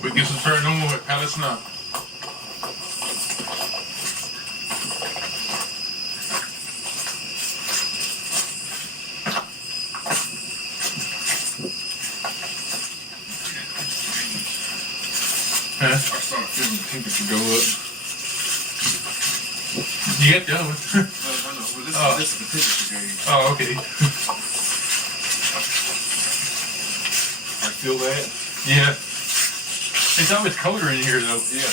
Hope it gets us paranormal at Palace now. Huh? I started feeling the temperature go up. You get the other one. No, well, this is the temperature gauge. Oh, okay. I feel that. Yeah. It's always colder in here, though. Yeah.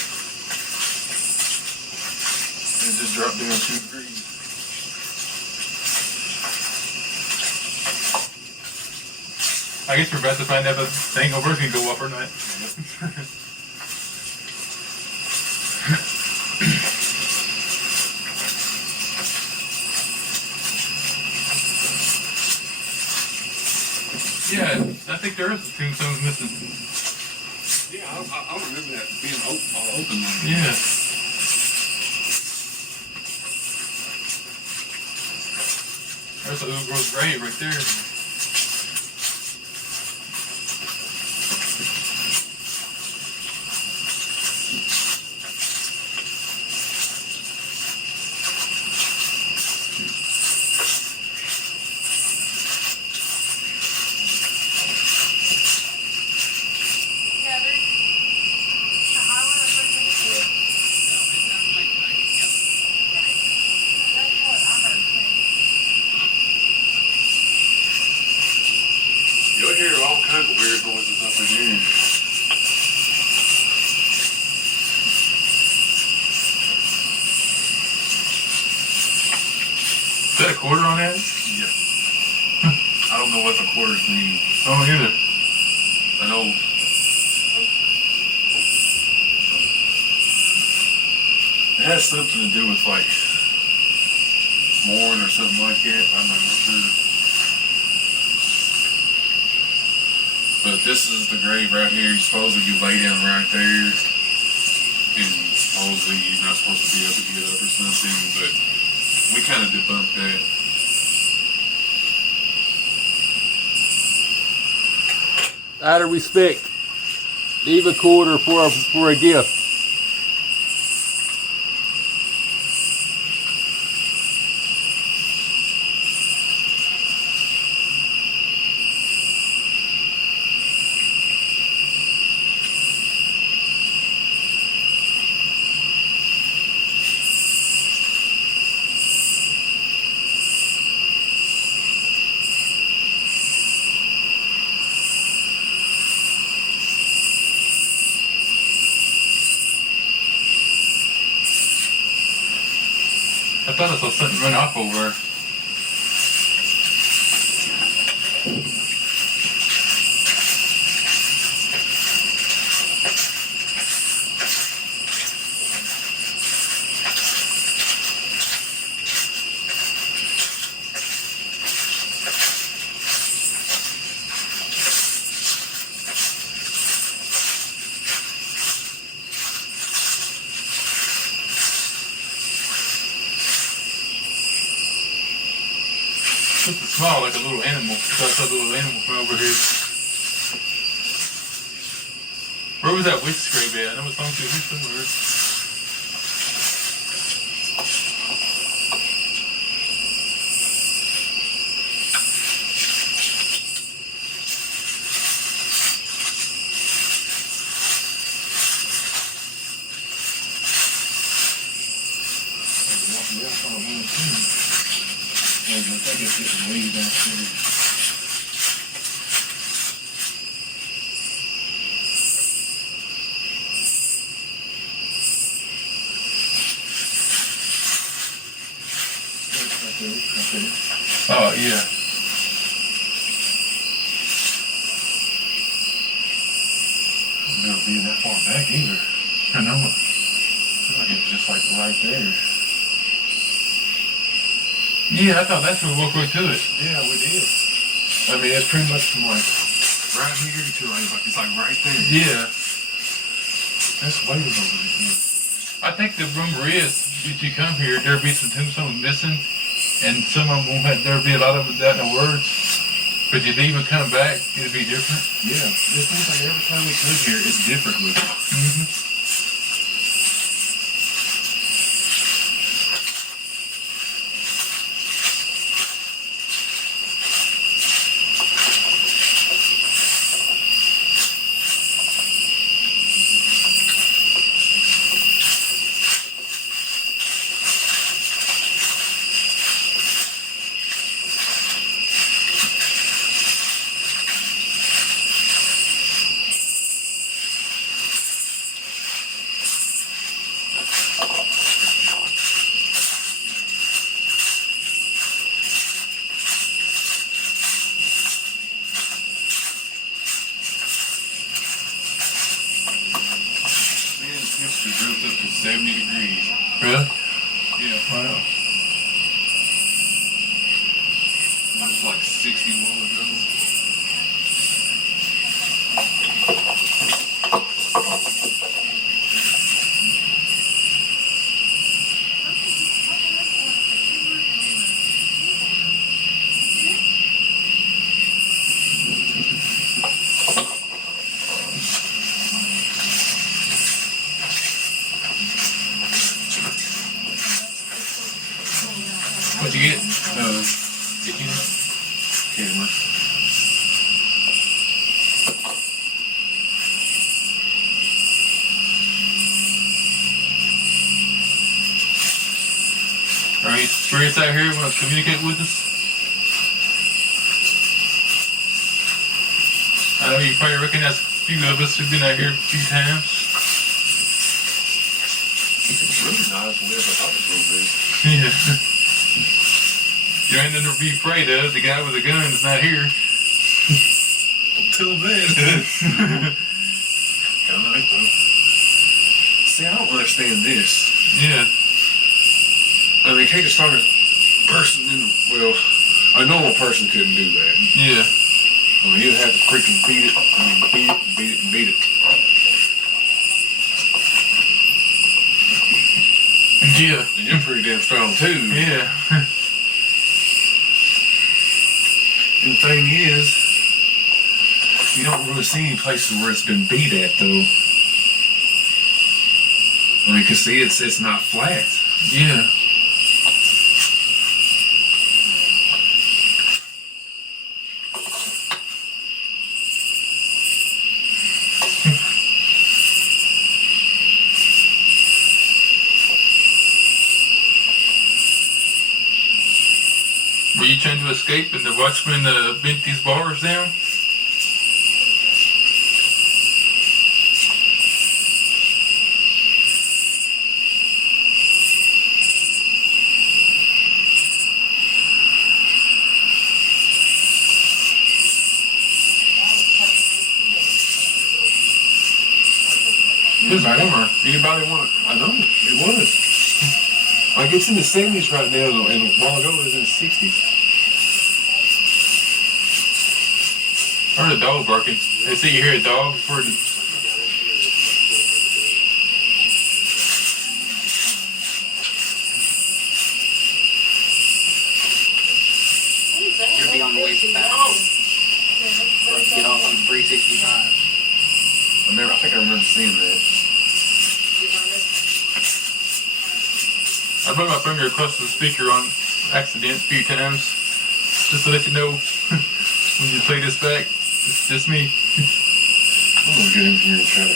It just dropped down 2 degrees. I guess we're about to find out if the hangover's gonna go up or not. Yeah, I think there is a tombstone missing. Yeah, I remember that being all open. Yeah. There's a little girl's grave right there. You'll hear all kinds of weird noises up in here. Is that a quarter on that? Yeah. I don't know what the quarters mean. I don't either. I know. It has something to do with like Mourn or something like that. I'm not sure. But this is the grave right here. Supposedly you lay down right there, and supposedly you're not supposed to be able to get up or something. But we kind of debunked that. Out of respect, leave a quarter for a gift. I thought I saw something run off over there. Something small, like a little animal. I thought I saw a little animal from over here. Where was that witch grave at? I know it's on to somewhere. I think it's getting way downstairs. Oh, yeah. I've never been that far back either. I know it. I feel like it's just like right there. Yeah, I thought that's where we walked right to it. Yeah, we did. I mean, it's pretty much from like right here to like it's like right there. Yeah. That's way over there. I think the rumor is, if you come here, there'll be some tombstones missing, and some of them won't have, there'll be a lot of them without no words. But you'd even come back, it'd be different. Yeah, it seems like every time we come here, it's different looking. Mm-hmm. Man, temperature dropped up to 70 degrees. Really? Yeah. Wow. It was like 60 a while ago. What'd you get? Camera. Are any spirits out here want to communicate with us? I know you probably recognize a few of us who've been out here a few times. It's really nice weather. I thought it was a little bit. Yeah. You ain't nothing to be afraid of. The guy with the gun is not here. Until then. Kind of like though. See, I don't understand this. Yeah. I mean, take a stronger person in, well, a normal person couldn't do that. Yeah. I mean, you'd have to freaking beat it. I mean, beat it, beat it, beat it. Yeah. And you're pretty damn strong too. Yeah. And the thing is, you don't really see any places where it's been beat at though. I mean, 'cause see, it's not flat. Yeah. Were you trying to escape and the watchman bent these bars down? Anybody want? I know it was. Like it's in the 70s right now, and a while ago it was in the 60s. I heard a dog barking. They say you hear a dog before the... You'll be on the way back. Get off on 365. I think I remember seeing that. I brought my finger across the speaker on accident a few times, just to let you know when you play this back. It's just me. I'm gonna get in here and try to.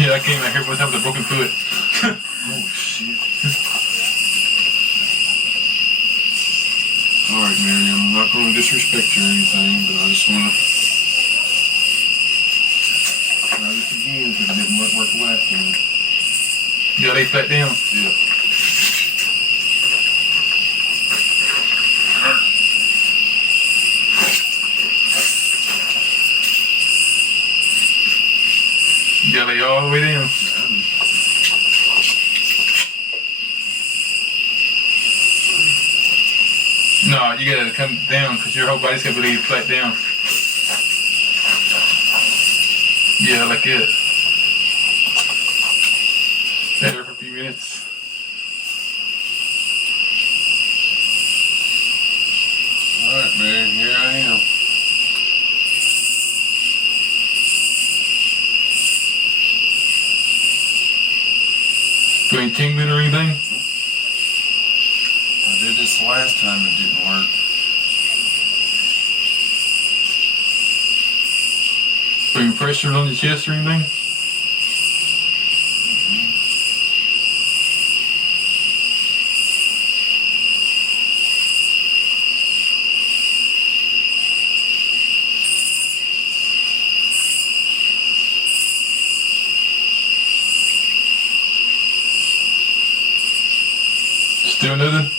Yeah, I came out here one time with a broken foot. Oh shit. Alright, Miriam, I'm not going to disrespect you or anything, but I just want to try this again because it didn't work the last time. You gotta lay flat down. Yeah. You gotta lay all the way down. No, you gotta come down because your whole body's gotta be laid flat down. Yeah, like it. Stay there for a few minutes. Alright, man, here I am. Do any tingling or anything? I did this last time, it didn't work. Putting pressure on your chest or anything? Still nothing?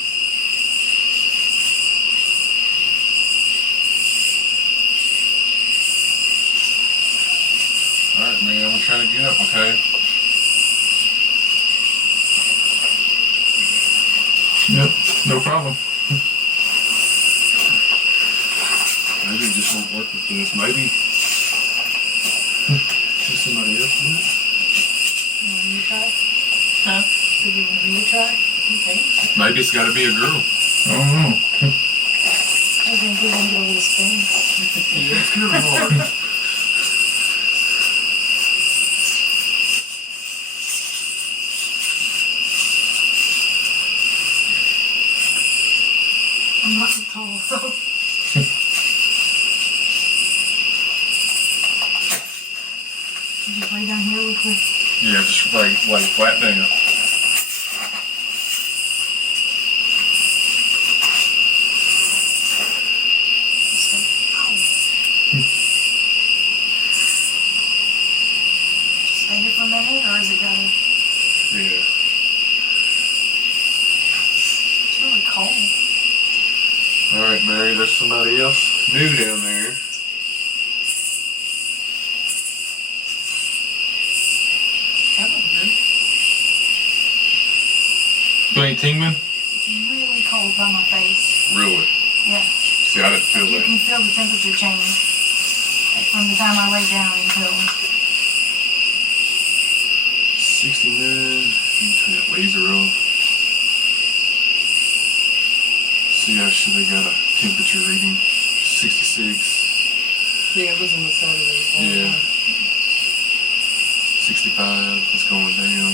Alright, man, I'm gonna try to get up, okay? Yep, no problem. Maybe it just won't work with this. Maybe. Can somebody else do it? You want me to try? Huh? Do you want me to try? Okay. Maybe it's gotta be a girl. I don't know. I think we're gonna get over this thing. Yeah, it's kinda hard. I'm not so tall, so. You just lay down here real quick. Yeah, just lay flat down. Stay here for a minute, or is it gotta? Yeah. It's really cold. Alright, Mary, there's somebody else new down there. That was good. Do any tingling? It's really cold by my face. Really? Yeah. See, I didn't feel You that. can feel the temperature change. Like from the time I lay down until. 69. You turn that laser off. See, I should have got a temperature reading. 66. Yeah, it was in the 70s. Yeah. 65. It's going down.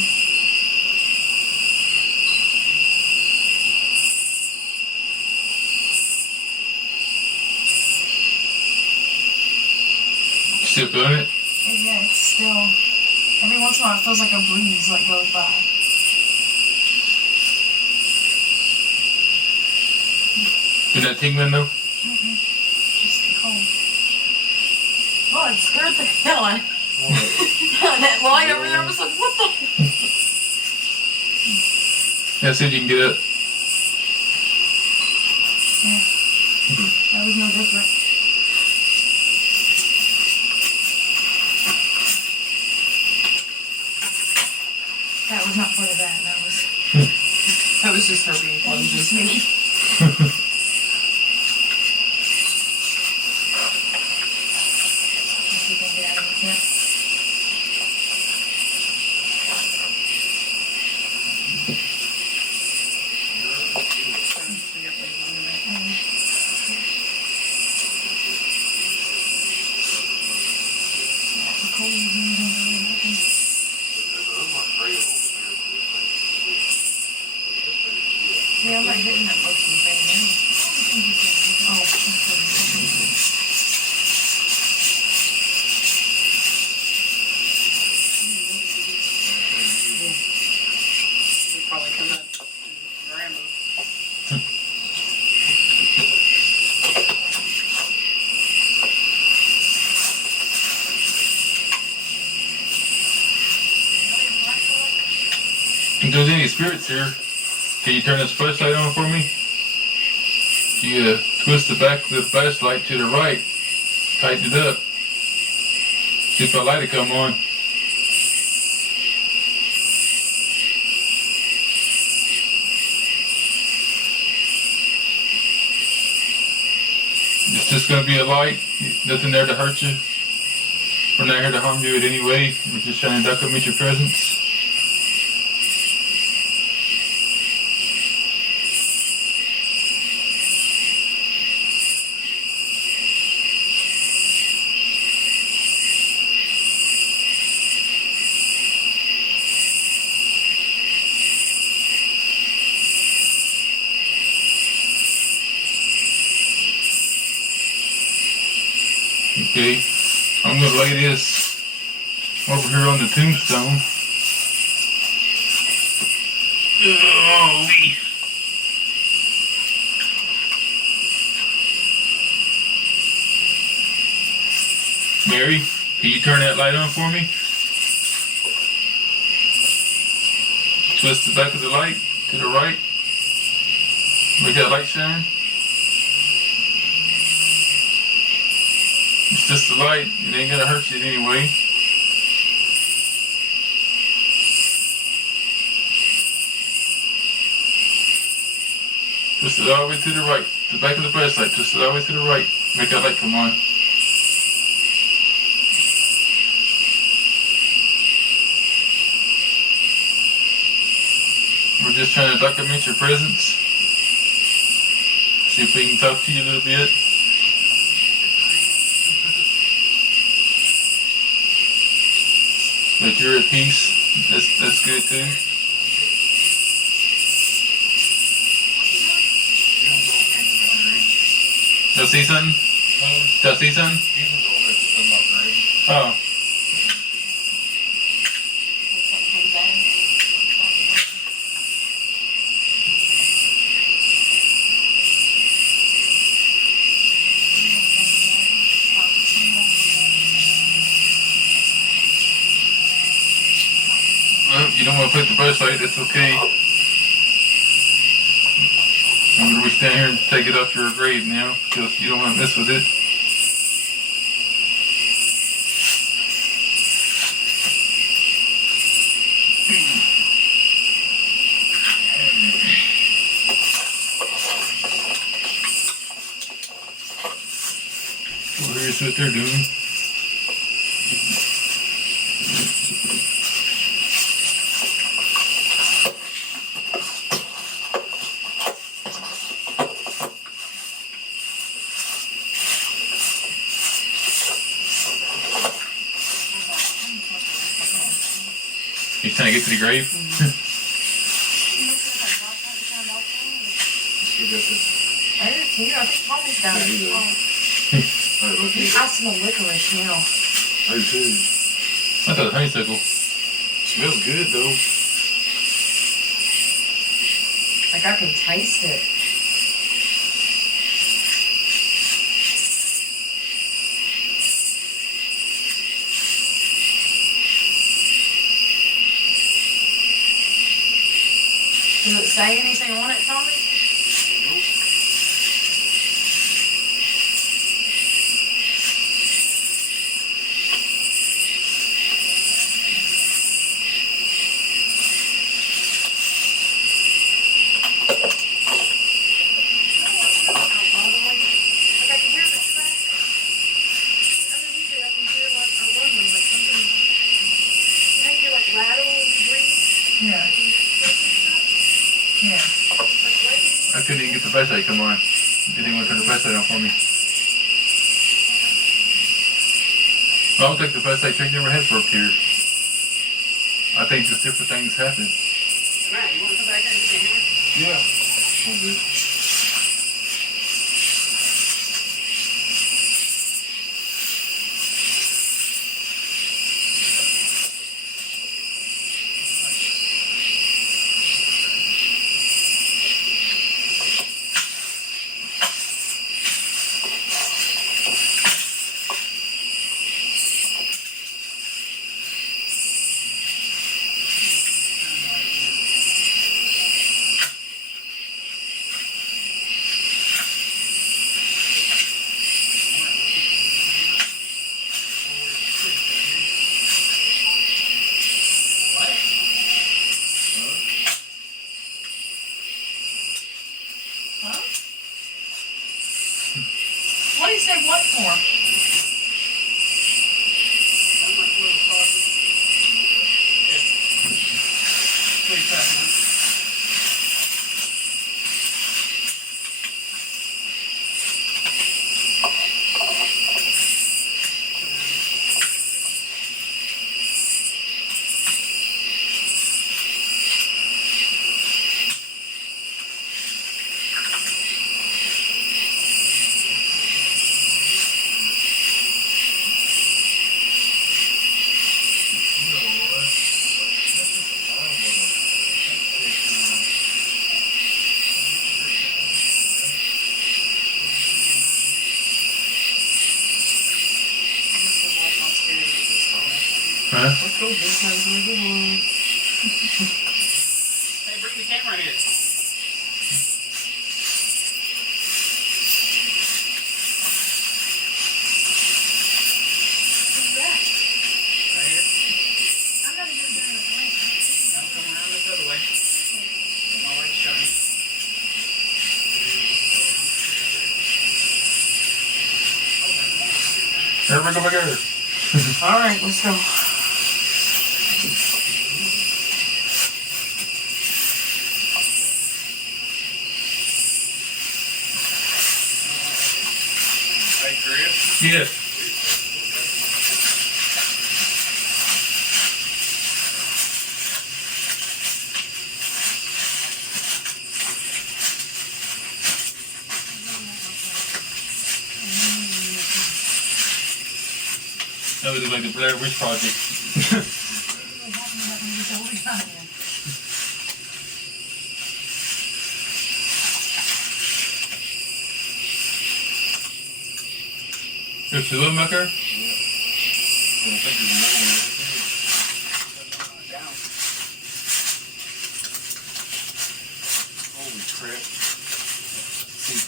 Still feeling it? Yeah, it's still. Every once in a while it feels like a breeze like goes by. You're not tingling though? Just the cold. Oh, it scared the hell out of me. That light over there was like, what the? Yeah, see if you can get up. That was no different. That was not part of that. That was just her being That was clumsy. just me. Let's see if I can get out of this now. The cold is really nothing. Yeah, I'm not getting that motion thing now. Oh, okay. He'll probably come up and grab her. If there's any spirits here, can you turn this flashlight on for me? You twist the back of the flashlight to the right, tighten it up. See if the light will come on. just gonna be a light. Nothing there to hurt you. We're not here to harm you in any way. We're just trying to document your presence. Okay, I'm gonna lay this over here on the tombstone. Golly. Mary, can you turn that light on for me? Twist the back of the light to the right. Make that light shine. It's just a light. It ain't gonna hurt you in any way. Twist it all the way to the right. The back of the flashlight. Twist it all the way to the right. Make that light come on. We're just trying to document your presence. See if we can talk to you a little bit. But you're at peace. That's good too. Y'all see something? Y'all see something? Oh. Well, you don't want to put the flashlight, that's okay. I'm going to reach down here and take it off your grave now, because you don't want to mess with it. So here's what they're doing. He's trying to get to the grave. I did too. I think Tommy's got it. I smell licorice now. I do too. I thought it was honeysuckle. Smells good though. Like I can taste it. Does it say anything on it, Tommy? Yeah. Yeah. I couldn't even get the flashlight to come on. Didn't even want to turn the flashlight on for me. Well, I don't think the flashlight trick never has worked here. I think just different things happen. Matt, you want to come back in and get the hammer? Yeah. I'm good. say what for? Sounds like a little sausage. Yeah. Pretty tough, huh? Huh? Let's go this one's where the one. Hey, bring the camera here. Who's that? Right here. I'm not even doing it right. Now come around this other way. Get my light shine. Everybody go back there. All right, let's go. Hey, Chris. Yes. That was like the Blair Witch Project. There's two of them back there? I think there's another one. Down. Holy crap. See,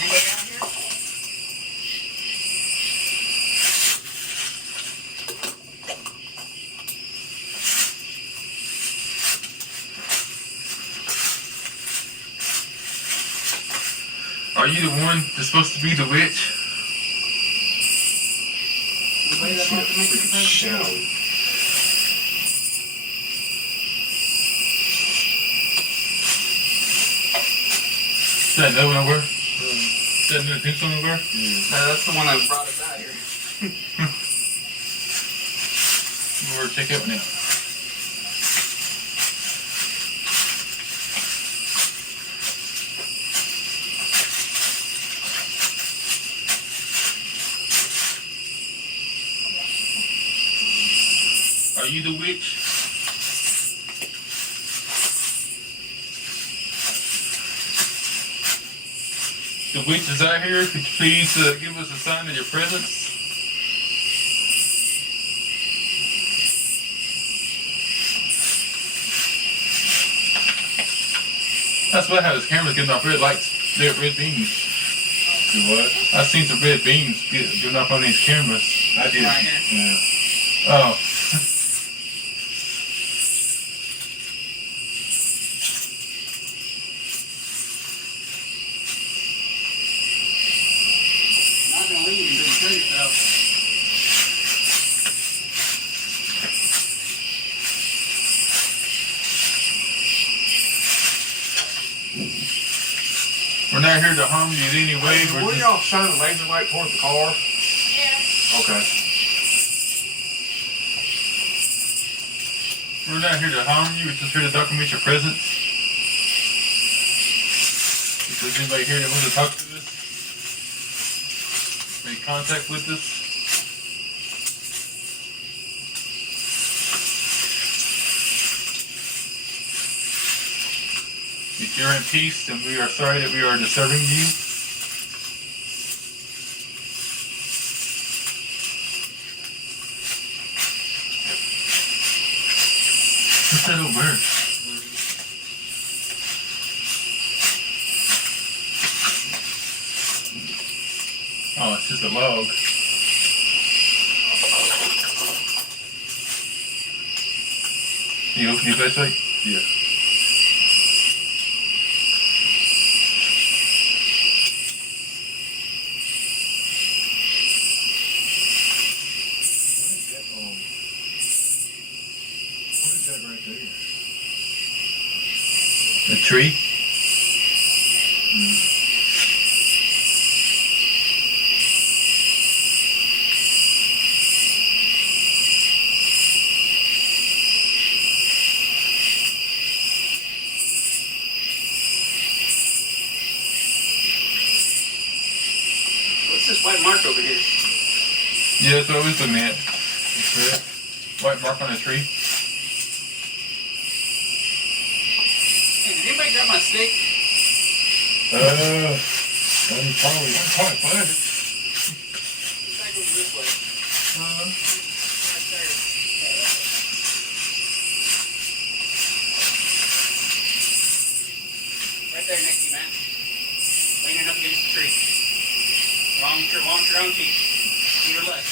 Anybody out here? Are you the one that's supposed to be the witch? Anybody that wants to make it better? shadow. Is that another one over? Is that another tombstone over? No, that's the one that brought us out here. We're check it out now. Are you the witch? The witch is out here. Could you please give us a sign of your presence? That's why I have his cameras getting off red lights, red beams. Do what? I've seen some red beams getting off on these cameras. I did. Right here. Yeah. Oh. Not gonna leave until you kill yourself. We're not here to harm you in any way. Will We're just, y'all shine a laser light towards the car? Yeah. Okay. we're not here to harm you. We're just here to document your presence. If there's anybody here that wants to talk to us, make contact with us. If you're in peace, then we are sorry that we are disturbing you. What's that little bird? Oh, it's just a log. You open your flashlight? Yeah. What is that right there? A tree? What's this white mark over here? Yeah, that's what I was looking at. White mark on a tree. Hey, did anybody grab my stick? I'm probably find it. Back over this way. Right there. Right there next to you, man. Leaning up against the tree. Launch your own feet. Either left.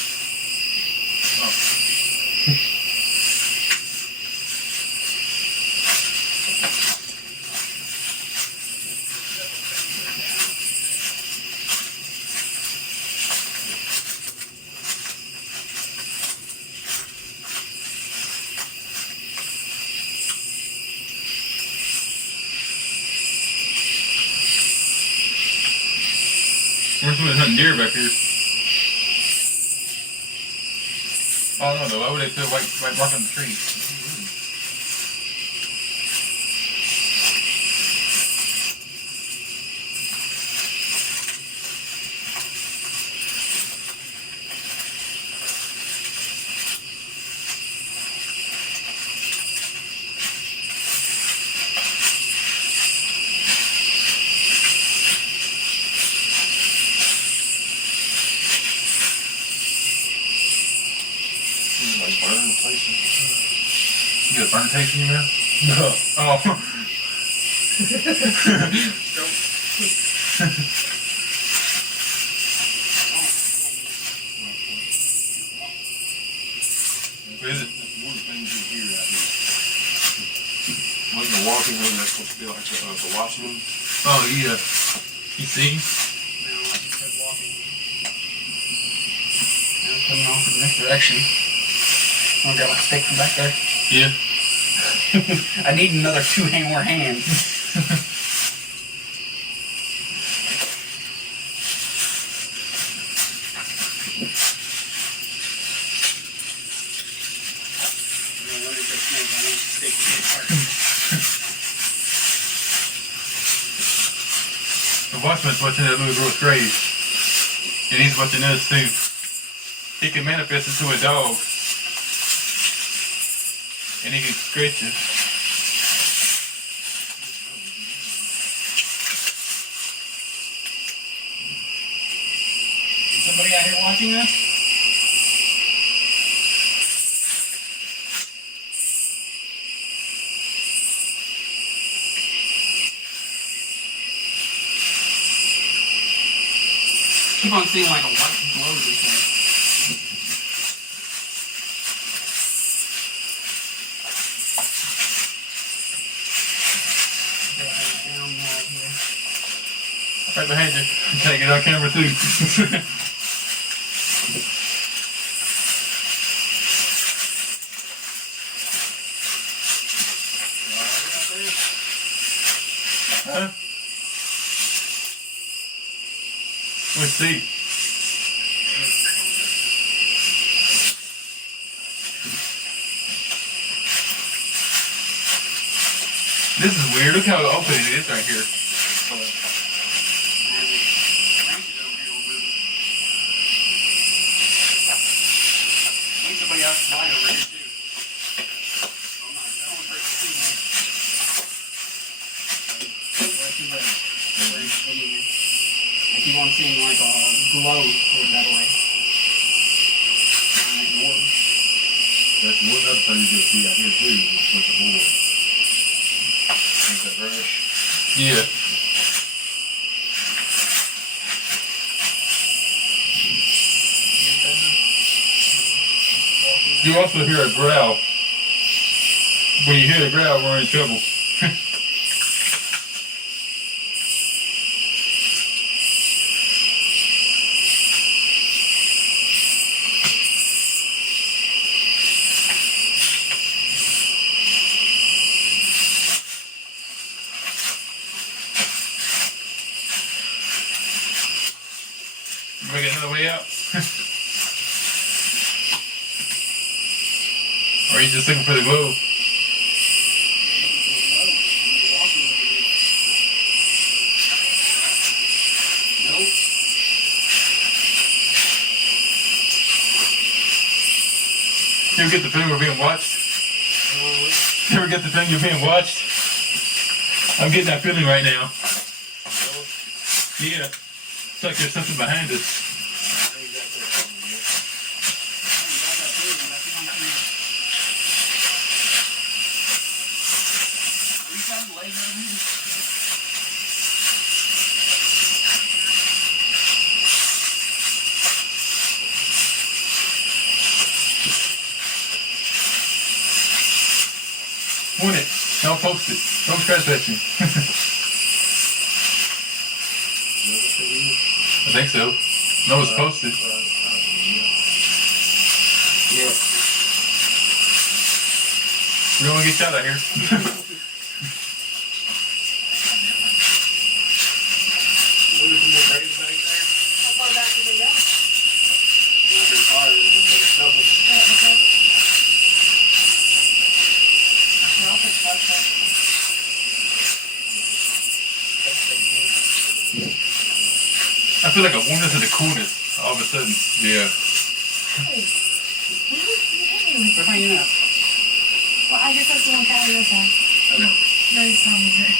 We're supposed to be hunting deer back here. I don't know though. Why would they put a white mark on the tree? Like burn places. You got a burn taste in your mouth? No. Oh. What is it? That's one of the things you hear out here. Like the walking room, that's supposed to be like the washroom. Oh, yeah. You see? Now, like you said, walking. Now I'm coming off in this direction. I'm gonna grab my stick from back there. Yeah. I need another more hands. The watchman's watching that little girl's grave. And he's watching us too. He can manifest into a dog. And he can scratch you. Somebody out here watching us? Keep on seeing like a white glow this way. Right behind you. You can't get on camera too. Huh? Let's see. This is weird. Look how open it is right here. Somebody else light over here too. I'm not, I don't want her to see me. Well, too bad. I keep on seeing like a glow toward that way. That's one other thing you'll see out here too, with the board. Ain't that brush? Yeah. You also hear a growl. When you hear the growl, we're in trouble. Make another way out. Or are you just looking for the globe? Nope. You ever get the feeling we're being watched? You ever get the feeling you're being watched? I'm getting that feeling right now. Yeah. It's like there's something behind us. Want it. Don't post it. Don't trespass me. I think so. No, it's posted. Yeah. We don't want to get shot out here. There's more graves back there. How far back did they go? Not very far. There's a couple. I'll take that. I feel like a warmness and a coolness all of a sudden. Yeah. They're hanging out. Well, I guess that's the one follow your side. Okay. No, he's telling me here.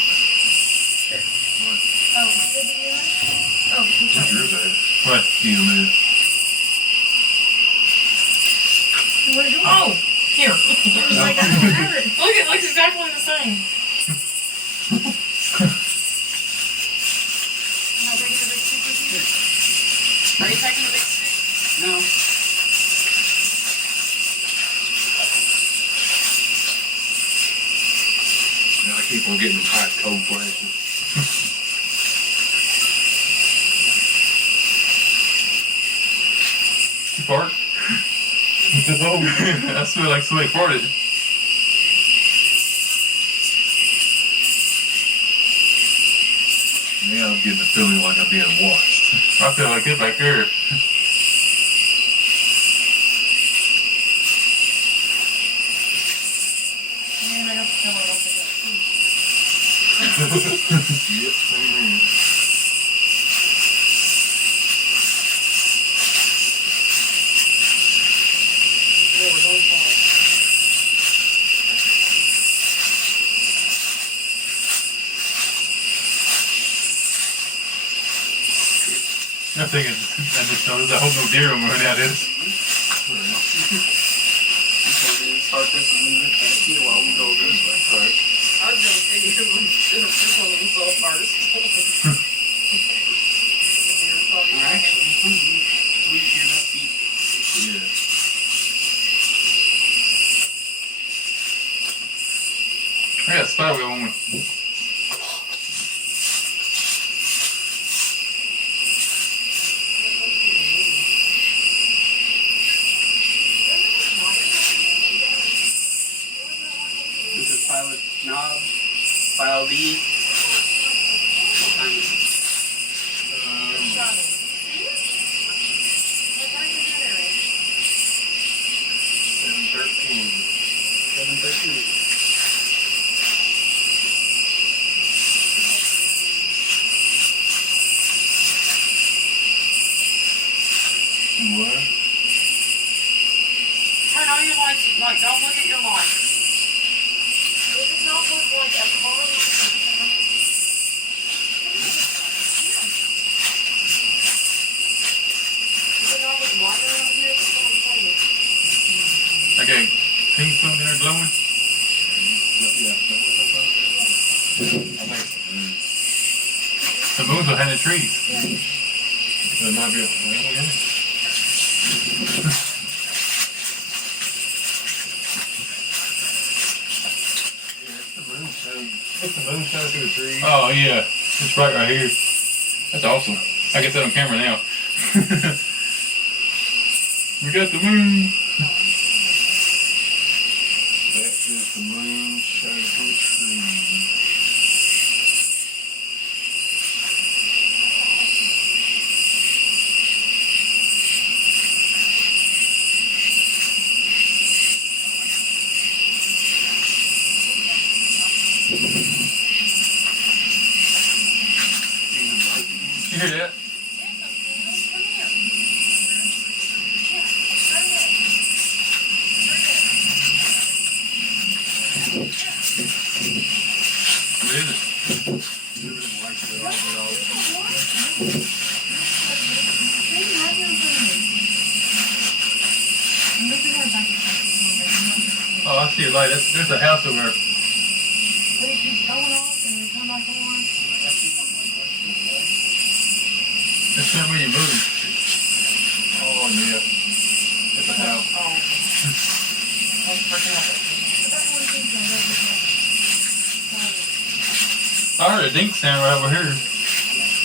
Oh, did you hear that? Oh, he's What's right. yours at? What? You man. Where'd you Oh, here. I was like, I don't have it. Look, it looks exactly the same. Am I taking the big stick with you? Are you taking the big stick? No. Now I keep on getting hot, cold flashes. You fart? I smell like somebody farted. Now I'm getting the feeling like I'm being watched. I feel like it back there. Man, I got the pillow up with that too. Yep, same here. Yeah, we're both fine. I think it's, I just noticed I hope no deer will run out of this. Start this and move it back here while we go this way. Alright. I was gonna say you're gonna pick on themselves first. Actually, we hear that beat. Yeah. I got a spider web on me. This is pilot knob, file D. What time is it? Johnny, see it? What time is it there? 7:13. 7:13. What? Turn on your lights. Like, don't look at your lights. Does it not look like a car license? Does it not look lighter out here? That's what I'm saying. Okay, pink something there glowing. Yeah. I think The moon's behind the trees. there might be a. Well, yeah. the moon shining through the trees. Oh yeah, it's right here. That's awesome. I get that on camera now. We got the moon. That is the moon shining through the trees. You hear that? What is it? Oh, I see a light. There's a house over there. But it keeps going off and it come back on. That's not where you move. Oh, yeah. It's a house. Oh. I was working on it. But that's one thing that doesn't. I heard a dink sound right over here.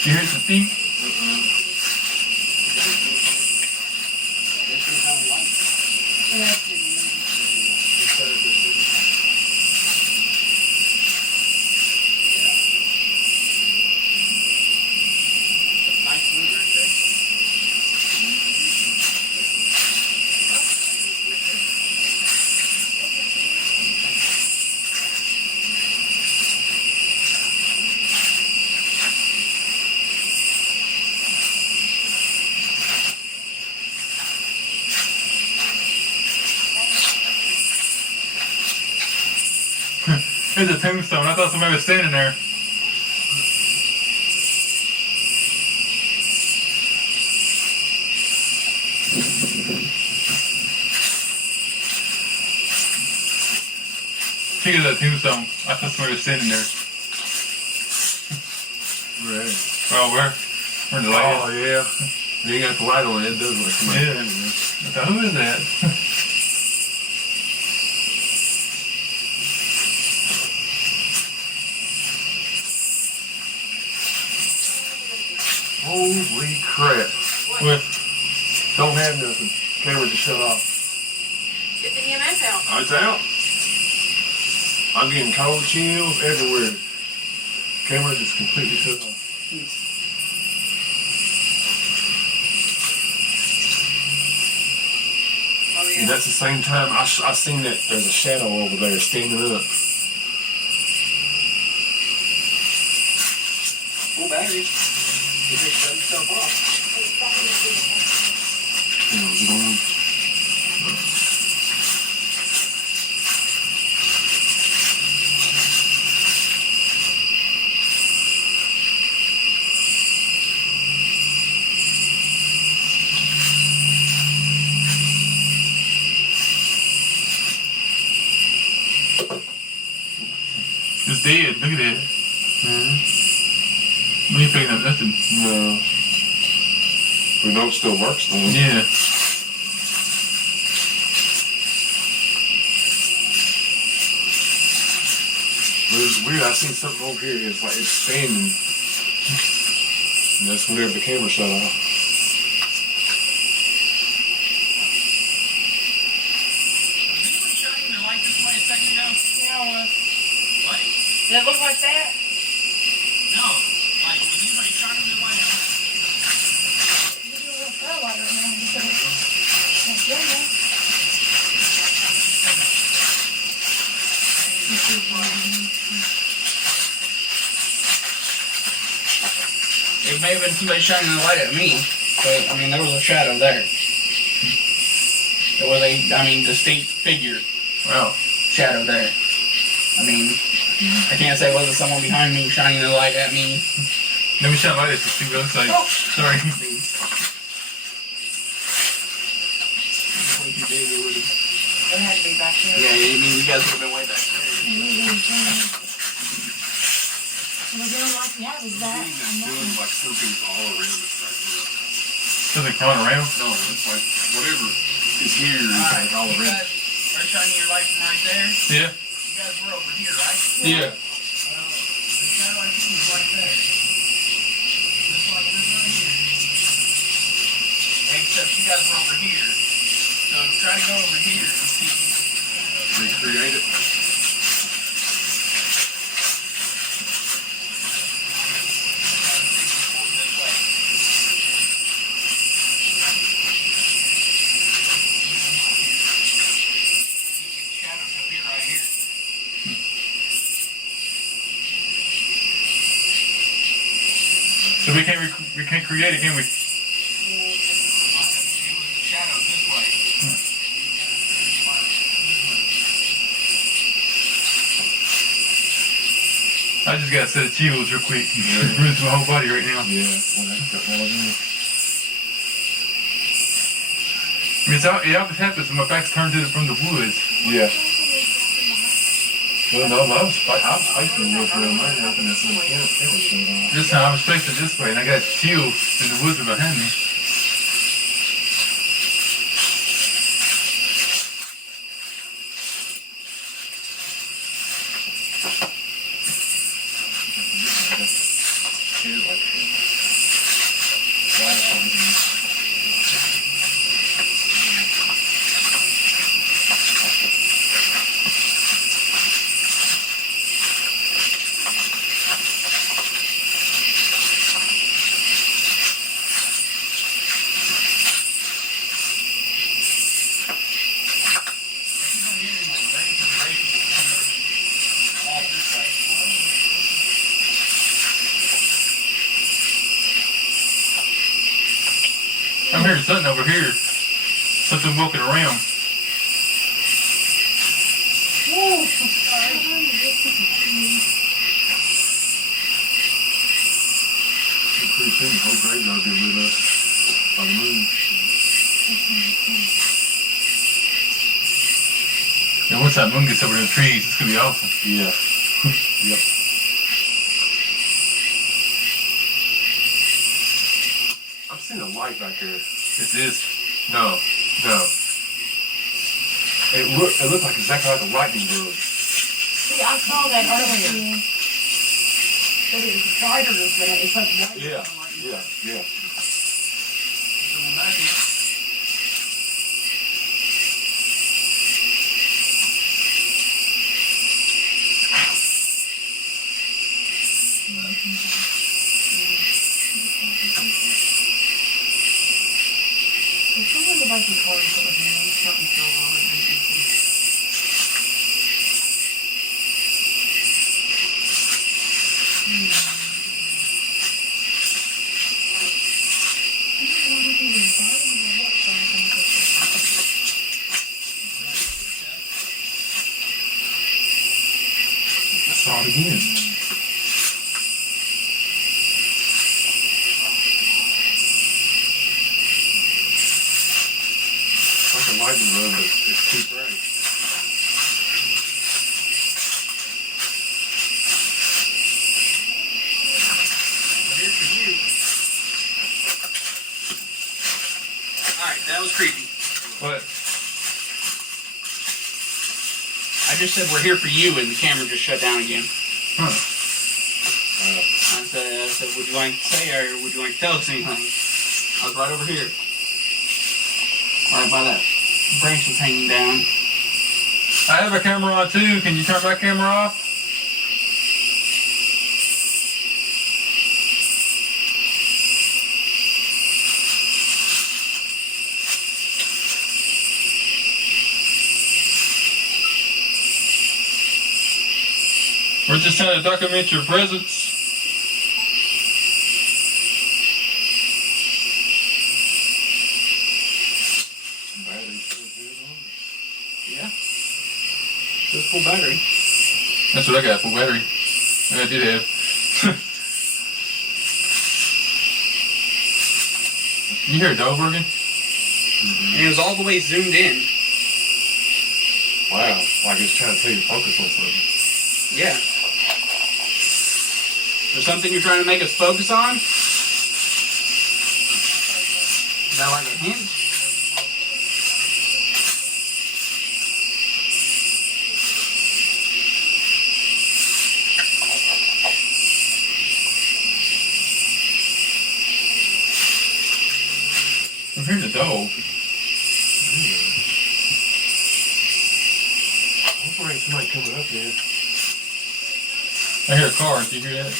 You hear the dink? Nice moon right there. There's a tombstone. I thought somebody was standing there. Check out that tombstone. I thought somebody was standing there. Right. Oh, where the light Oh, yeah. You ain't got the light on it. It does look like somebody Yeah. standing there. is. I thought, who is that? Holy crap. What? Don't have nothing. Camera just shut off. Get the EMF out. Oh, it's out. I'm getting cold chills everywhere. Camera just completely shut off. Oh, And that's the same time I seen that there's a shadow over there standing up. Full battery. You just shut yourself off. You know, is it on? It's dead. Look at that. We ain't picking up nothing. No. We know it still works though. Yeah. It was weird. I seen something over here. It's like it's standing. And that's whenever the camera shut off. Did anyone shine their light this way a second ago? Yeah, well, What? did it look like that? No. Like, was anybody shining their light out? We're doing a fair light right now because it's dinner. It may have been somebody shining the light at me, but I mean, there was a shadow there. There was a, distinct figure Wow. shadow there. I mean, I can't say whether someone behind me shining the light at me. Let me shine light at this to see what it looks like. Oh. Sorry. It had to be back there. Yeah, I mean, you guys would have been way back there. We're doing like the others back. Feeling like something's all around us right now. Doesn't come around. No, it's like whatever is here is Alright, like all you around. guys are shining your light from right there. Yeah. You guys were over here, right? Yeah. Well, shadow I see is right there. Just like this right here. Except you guys were over here. So try to go over here and see if you Recreate it. So we can't create it, can we? I just got a set of chills real quick. It's running through my whole body right now. Yeah. Well, that's got one of them. I mean, it always happens when my back's turned to from the woods. Yeah. Well, no, I was fighting with her. Mine happened as soon as it was going on. This time I was facing this way and I got chills in the woods behind me. I'm hearing something over here. Something walking around. Pretty soon, the whole graveyard will be lit up by the moon. And once that moon gets over the trees, it's gonna be awesome. Yeah. Yep. I've seen a light back there. This is. No. It looked like exactly like a lightning bug. See, I saw that earlier. But it was brighter than that. It's like white. Yeah. There's something about the cars that was in something so wrong. I saw it again. It's like a lightning bug, but it's too bright. Here's for you. Alright, that was creepy. What? I just said we're here for you and the camera just shut down again. Huh. I said, would you like to say or would you like to tell us anything? I was right over here. Right by that branch was hanging down. I have a camera on too. Can you turn my camera off? We're just trying to document your presence. Battery still good on. Yeah. Just full battery. That's what I got, full battery. I did have. You hear a dog barking? And it was all the way zoomed in. Wow, like it's trying to tell you to focus on something. Yeah. There's something you're trying to make us focus on? Is that like a hint? I'm hearing the dog. Hopefully ain't somebody coming up here. I hear a car. Do you hear that?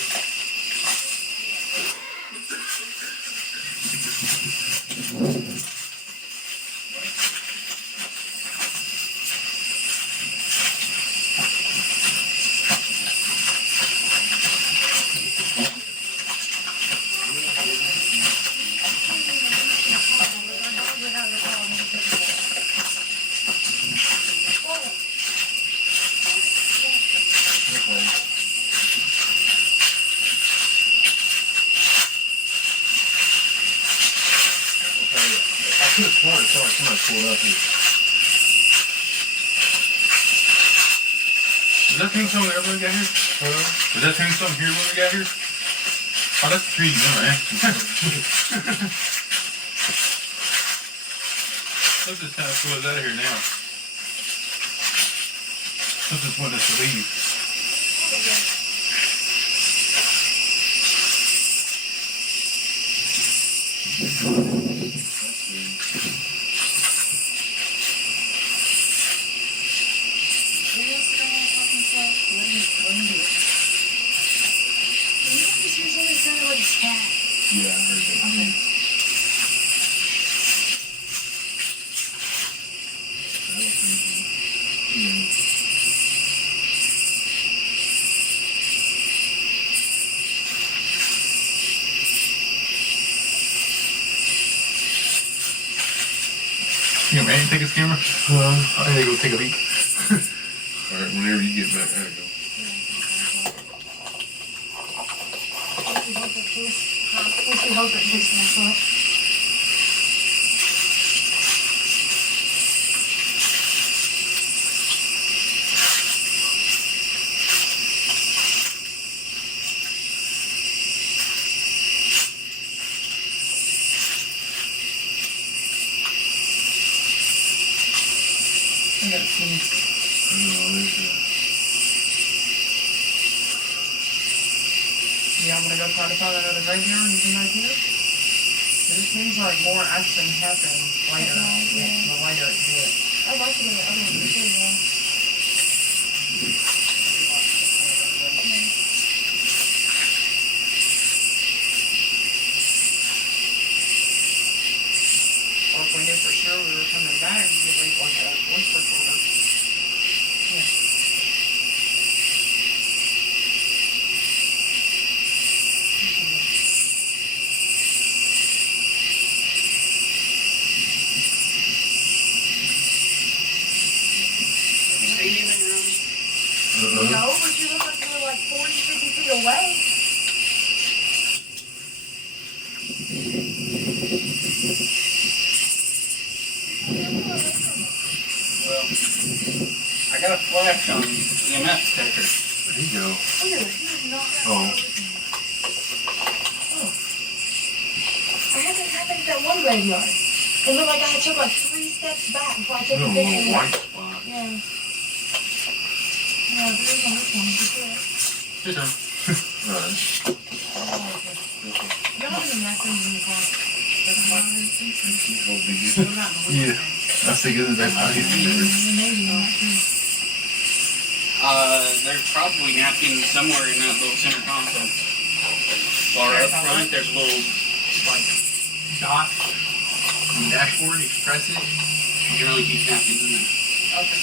I could have sworn it sounded like somebody pulled up here. Was that tombstone there when we got here? Was that tombstone here when we got here? Oh, that's the tree, man. Let's just kind of pull us out of here now. Let's just want us to leave. Yeah, I heard that. Okay. That was pretty good. Here, man, take his camera. I need to go take a leak. Alright, whenever you get back, I go. What's your hope at this one? I gotta see. I know, there's Yeah, I'm gonna go try to find another graveyard and come back here. But it seems like more action happens later. The later it gets. I'd like to go to the other one too, yeah. Or if we knew for sure we were coming back, we could leave like a voice recorder. Stay in the room. No, but you look like you were like 40, 50 feet away. Well, I got a flash on EMF detector. There you go. Weird, you have not. Oh. I had that happen at that one graveyard. It looked like I had took like 3 steps back before I took There's the a picture. little white spot. Yeah. Yeah, there is on this one. You see it? Your turn. Right. Y'all have any macaroons in the car? That's fine. Hold these. What about in the Yeah. winter? That's the good as that party. Maybe not. There's probably napkins somewhere in that little center console. Or up front, there's a little like dot on the dashboard. If you press it, it generally keeps napkins in there. Okay.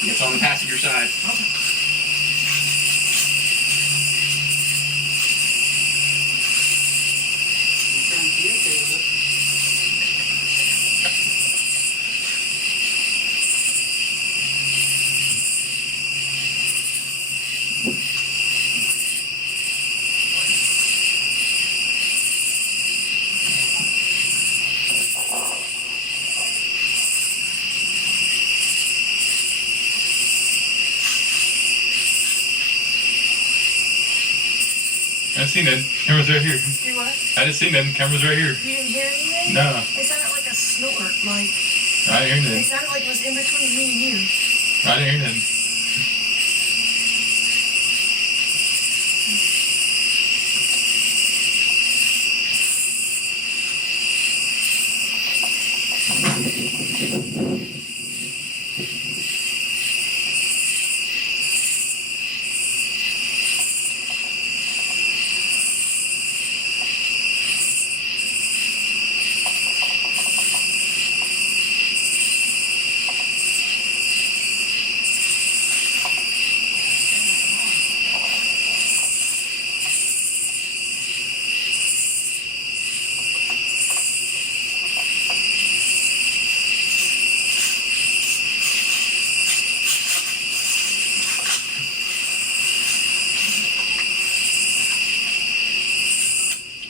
It's on the passenger side. You trying to communicate with us? I didn't see nothing. Camera's right here. Do what? I didn't see nothing. Camera's right here. You didn't hear anything? No, It sounded like a snort. Like, I didn't hear it nothing. sounded like it was in between me and you. I didn't hear nothing.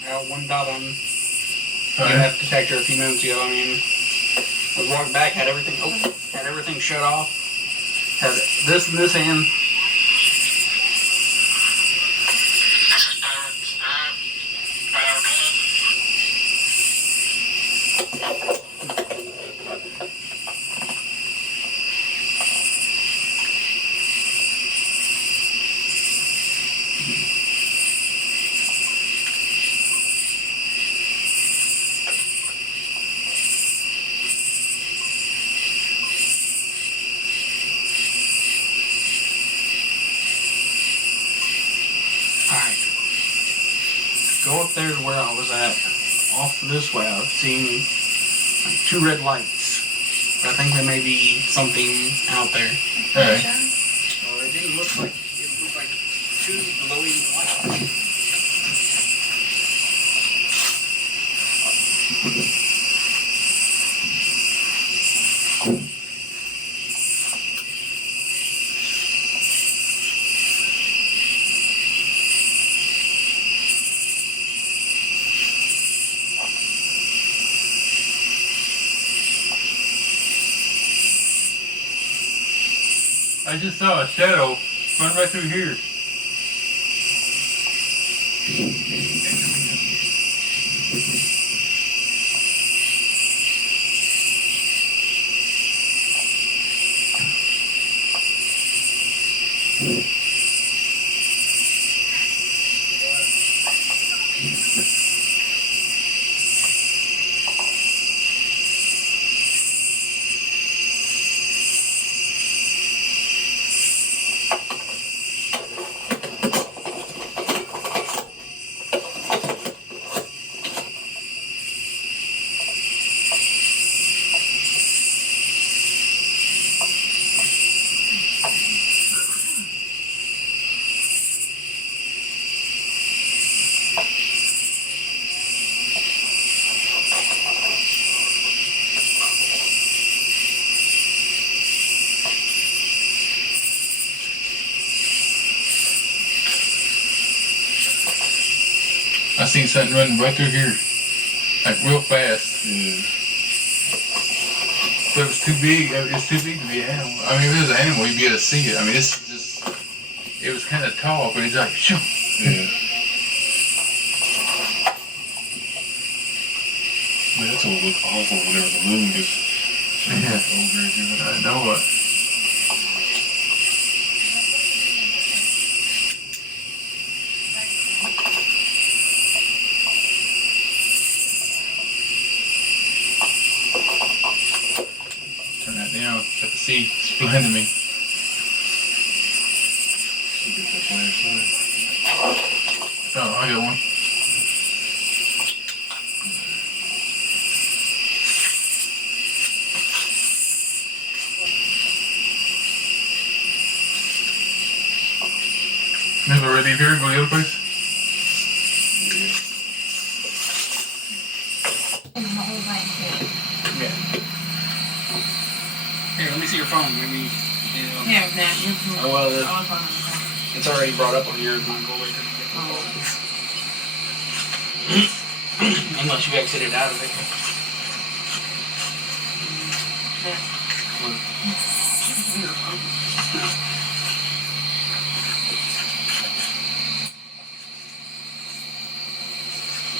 I got one dot on EMF detector a few minutes ago. I mean, I was walking back, had everything shut off. Had this in this hand. Alright. Go up there to where I was at. Off this way, I've seen like 2 red lights. I think there may be something out there. Alright. Well, it didn't look like, it looked like 2 glowing lights. I just saw a shadow run right through here. I seen something running right through here, like real fast. Yeah. But it was too big. It's too big to be an animal. I mean, if it was an animal, you'd be able to see it. I mean, it's just, it was kind of tall, but it's like, shoo. Yeah. Man, that's gonna look awful whenever the moon gets over again. I know it. Turn that down. I can see it's behind me. Should get that flashlight. Oh, I got one. Never ready here. Go to the other place. Yeah. Here, let me see your phone. Maybe. Yeah, Matt, you can. Oh, well, I was on the it's already brought up on yours. Mine go away. Unless you exited out of it. Yeah.